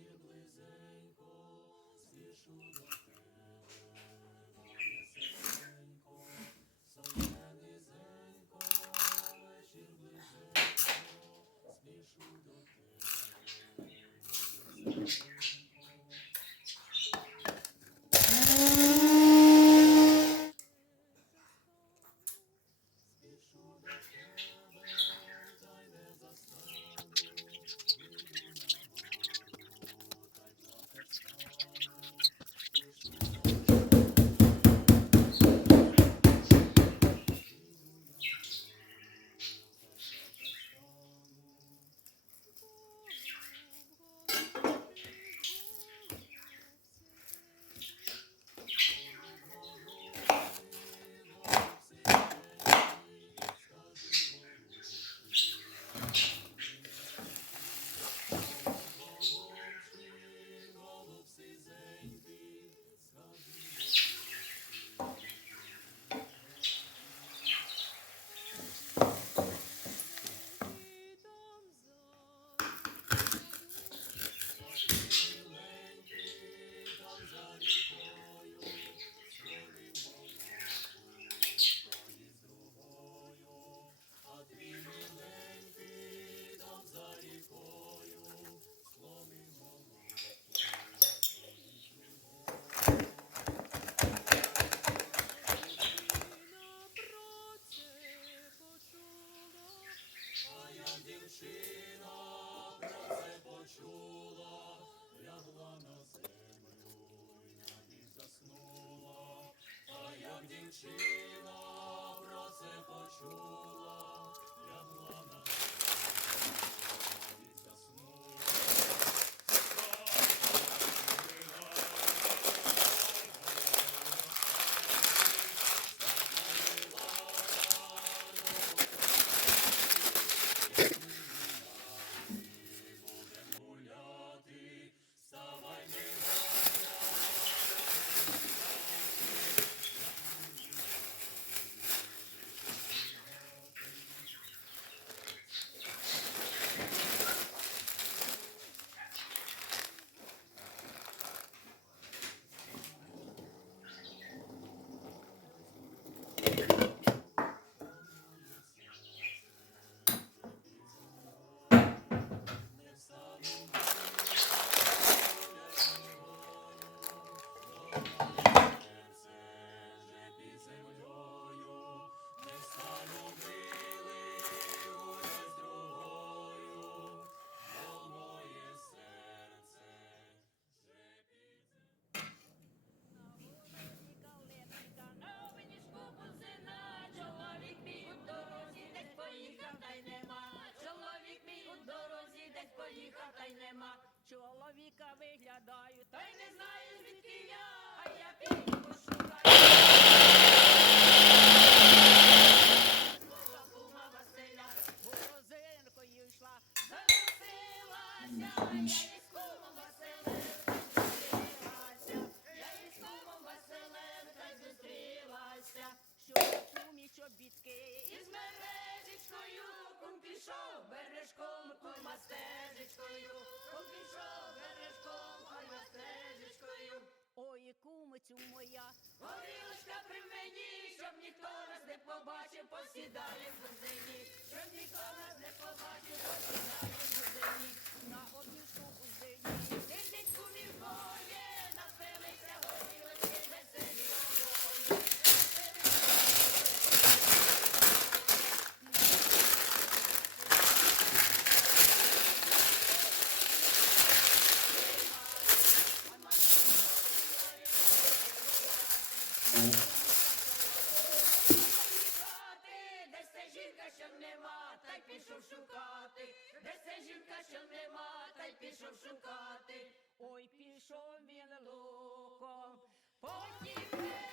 ще близенько, спішу до тебе, моє серце. Поїхав, та й нема. Чоловіка виглядаю, та й не знаю, звідки я, а я піду стежечкою, пішов бережком, кума стежечкою. Ой, кумицю моя, горілочка при мені, щоб ніхто нас не побачив, посідає в бузині, Пішов шукати, де жінка, що нема, та й пішов шукати. Ой, пішов він луком, потім.